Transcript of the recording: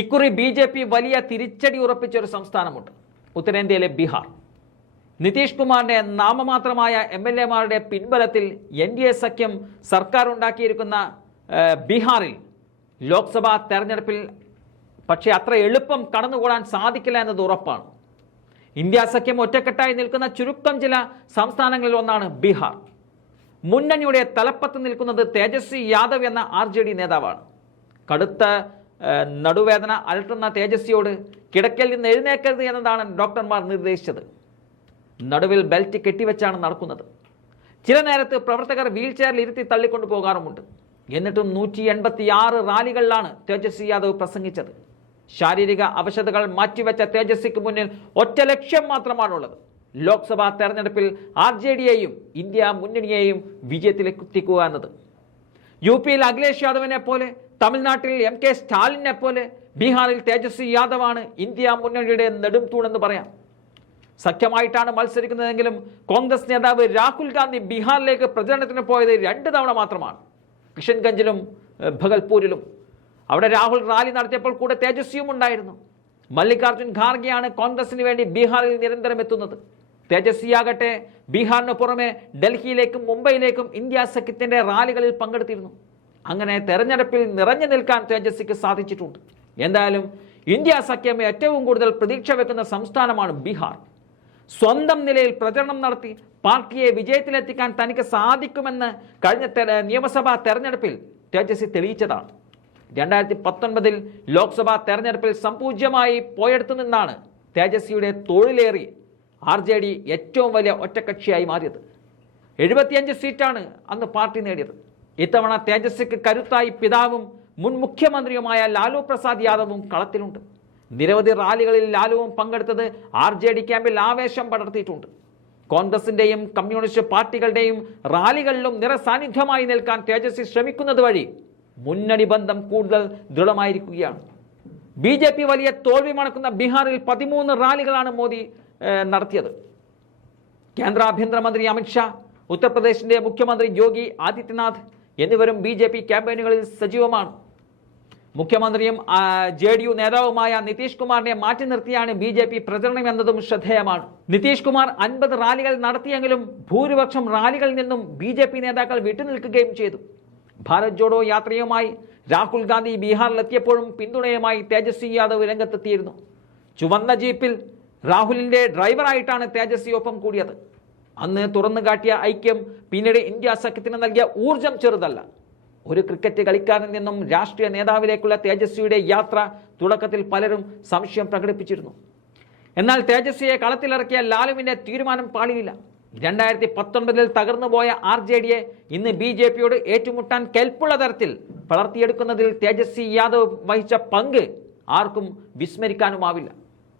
ഇക്കുറി ബി.ജെ.പി. വലിയ തിരിച്ചടി ഉറപ്പിച്ച ഒരു സംസ്ഥാനമുണ്ട്, ഉത്തരേന്ത്യയിലെ ബീഹാർ. നിതീഷ് കുമാറിന്റെ നാമമാത്രമായ എം.എൽ.എമാരുടെ പിൻബലത്തിൽ എൻ.ഡി.എ സഖ്യം സർക്കാർ ഉണ്ടാക്കിയിരിക്കുന്ന ബീഹാറിൽ ലോക്സഭാ തെരഞ്ഞെടുപ്പിൽ പക്ഷേ അത്ര എളുപ്പം കടന്നുകൂടാൻ സാധിക്കില്ല എന്നത് ഉറപ്പാണ്. ഇന്ത്യ സഖ്യം ഒറ്റക്കെട്ടായി നിൽക്കുന്ന ചുരുക്കം ചില സംസ്ഥാനങ്ങളിൽ ഒന്നാണ് ബീഹാർ. മുന്നണിയുടെ തലപ്പത്ത് നിൽക്കുന്നത് തേജസ്വി യാദവ് എന്ന RJD നേതാവാണ്. കടുത്ത നടുവേദന അലട്ടുന്ന തേജസ്വിയോട് കിടക്കയിൽ നിന്ന് എഴുന്നേക്കരുത് എന്നതാണ് ഡോക്ടർമാർ നിർദ്ദേശിച്ചത്. നടുവിൽ ബെൽറ്റ് കെട്ടിവെച്ചാണ് നടക്കുന്നത്. ചില നേരത്ത് പ്രവർത്തകർ വീൽ ചെയറിൽ ഇരുത്തി തള്ളിക്കൊണ്ടു പോകാറുമുണ്ട്. എന്നിട്ടും 186 റാലികളിലാണ് തേജസ്വി യാദവ് പ്രസംഗിച്ചത്. ശാരീരിക അവശതകൾ മാറ്റിവെച്ച തേജസ്വിക്ക് മുന്നിൽ ഒറ്റ ലക്ഷ്യം മാത്രമാണുള്ളത്: ലോക്സഭാ തെരഞ്ഞെടുപ്പിൽ RJDയെയും ഇന്ത്യ മുന്നണിയെയും വിജയത്തിലെത്തിക്കുക എന്നത്. UP-യിൽ അഖിലേഷ് യാദവിനെ പോലെ, തമിഴ്നാട്ടിൽ MK സ്റ്റാലിനെ പോലെ, ബീഹാറിൽ തേജസ്വി യാദവാണ് ഇന്ത്യ മുന്നണിയുടെ നെടും തൂണെന്ന് പറയാം. സഖ്യമായിട്ടാണ് മത്സരിക്കുന്നതെങ്കിലും കോൺഗ്രസ് നേതാവ് രാഹുൽ ഗാന്ധി ബീഹാറിലേക്ക് പ്രചരണത്തിന് പോയത് 2 തവണ മാത്രമാണ്. കിഷൻഗഞ്ചിലും ഭഗൽപൂരിലും. അവിടെ രാഹുൽ റാലി നടത്തിയപ്പോൾ കൂടെ തേജസ്വിയും ഉണ്ടായിരുന്നു. മല്ലികാർജുൻ ഖാർഗെയാണ് കോൺഗ്രസിന് വേണ്ടി ബീഹാറിൽ നിരന്തരം എത്തുന്നത്. തേജസ്വിയാകട്ടെ ബീഹാറിന് പുറമെ ഡൽഹിയിലേക്കും മുംബൈയിലേക്കും ഇന്ത്യ സഖ്യത്തിന്റെ റാലികളിൽ പങ്കെടുത്തിരുന്നു. അങ്ങനെ തെരഞ്ഞെടുപ്പിൽ നിറഞ്ഞു നിൽക്കാൻ തേജസ്വിക്ക് സാധിച്ചിട്ടുണ്ട്. എന്തായാലും ഇന്ത്യ സഖ്യം ഏറ്റവും കൂടുതൽ പ്രതീക്ഷ വെക്കുന്ന സംസ്ഥാനമാണ് ബീഹാർ. സ്വന്തം നിലയിൽ പ്രചരണം നടത്തി പാർട്ടിയെ വിജയത്തിലെത്തിക്കാൻ തനിക്ക് സാധിക്കുമെന്ന് കഴിഞ്ഞ നിയമസഭാ തെരഞ്ഞെടുപ്പിൽ തേജസ്വി തെളിയിച്ചതാണ്. 2019 ലോക്സഭാ തെരഞ്ഞെടുപ്പിൽ സംപൂജ്യമായി പോയെടുത്തു നിന്നാണ് തേജസ്വിയുടെ തൊഴിലേറി RJD ഏറ്റവും വലിയ ഒറ്റക്കക്ഷിയായി മാറിയത്. 75 സീറ്റാണ് അന്ന് പാർട്ടി നേടിയത്. ഇത്തവണ തേജസ്വിക്ക് കരുത്തായി പിതാവും മുൻ മുഖ്യമന്ത്രിയുമായ ലാലു പ്രസാദ് യാദവും കളത്തിലുണ്ട്. നിരവധി റാലികളിൽ ലാലുവും പങ്കെടുത്തത് RJD ക്യാമ്പിൽ ആവേശം പടർത്തിയിട്ടുണ്ട്. കോൺഗ്രസിന്റെയും കമ്മ്യൂണിസ്റ്റ് പാർട്ടികളുടെയും റാലികളിലും നിറസാന്നിധ്യമായി നിൽക്കാൻ തേജസ്വി ശ്രമിക്കുന്നത് വഴി മുന്നണി ബന്ധം കൂടുതൽ ദൃഢമായിരിക്കുകയാണ്. BJP വലിയ തോൽവി മണക്കുന്ന ബീഹാറിൽ 13 റാലികളാണ് മോദി നടത്തിയത്. കേന്ദ്ര ആഭ്യന്തരമന്ത്രി അമിത്ഷാ, ഉത്തർപ്രദേശിന്റെ മുഖ്യമന്ത്രി യോഗി ആദിത്യനാഥ് എന്നിവരും BJP ക്യാമ്പയിനുകളിൽ സജീവമാണ്. മുഖ്യമന്ത്രിയും JDU നേതാവുമായ നിതീഷ് കുമാറിനെ മാറ്റി നിർത്തിയാണ് BJP പ്രചരണം എന്നതും ശ്രദ്ധേയമാണ്. നിതീഷ് കുമാർ 50 റാലികൾ നടത്തിയെങ്കിലും ഭൂരിപക്ഷം റാലികളിൽ നിന്നും BJP നേതാക്കൾ വിട്ടുനിൽക്കുകയും ചെയ്തു. ഭാരത് ജോഡോ യാത്രയുമായി രാഹുൽ ഗാന്ധി ബീഹാറിലെത്തിയപ്പോഴും പിന്തുണയുമായി തേജസ്വി യാദവ് രംഗത്തെത്തിയിരുന്നു. ചുവന്ന ജീപ്പിൽ രാഹുലിന്റെ ഡ്രൈവറായിട്ടാണ് തേജസ്വി ഒപ്പം കൂടിയത്. അന്ന് തുറന്നു കാട്ടിയ ഐക്യം പിന്നീട് ഇന്ത്യ സഖ്യത്തിന് നൽകിയ ഊർജം ചെറുതല്ല. ഒരു ക്രിക്കറ്റ് കളിക്കാരനിൽ നിന്നും രാഷ്ട്രീയ നേതാവിലേക്കുള്ള തേജസ്വിയുടെ യാത്ര തുടക്കത്തിൽ പലരും സംശയം പ്രകടിപ്പിച്ചിരുന്നു. എന്നാൽ തേജസ്വിയെ കളത്തിലിറക്കിയ ലാലുവിന്റെ തീരുമാനം പാളിയില്ല. 2019 തകർന്നുപോയ RJDയെ ഇന്ന് BJPയോട് ഏറ്റുമുട്ടാൻ കെൽപ്പുള്ള തരത്തിൽ വളർത്തിയെടുക്കുന്നതിൽ തേജസ്വി യാദവ് വഹിച്ച പങ്ക് ആർക്കും വിസ്മരിക്കാനുമാവില്ല.